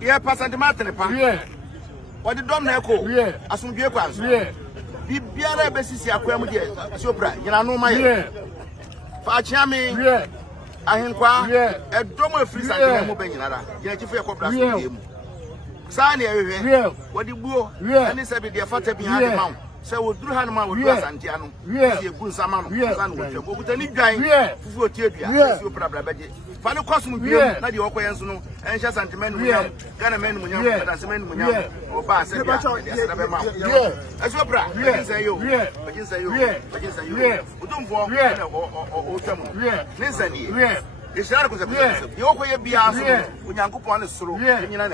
Yeah, Passant Martin, what the dom echo, as soon as you be Biara Bessia Quamudia, Sopra, you know, my Fachami, I inquire, a drummer free Santamobenara, yet if you're copy. Sani, what the bull, and this every dear father behind the mount. So we do Hanman with Santiano, a good Saman, with any guy, for Tibia, Super Blabetti. Final costume, not your Okoyansuno, and just sentiment, Ghana men, as men, or Bass, as well, I say you, I can say you, don't walk or listen, it's not because you always be asked when you go on the through, and you're not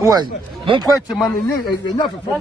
Why? Mon question, man, enough for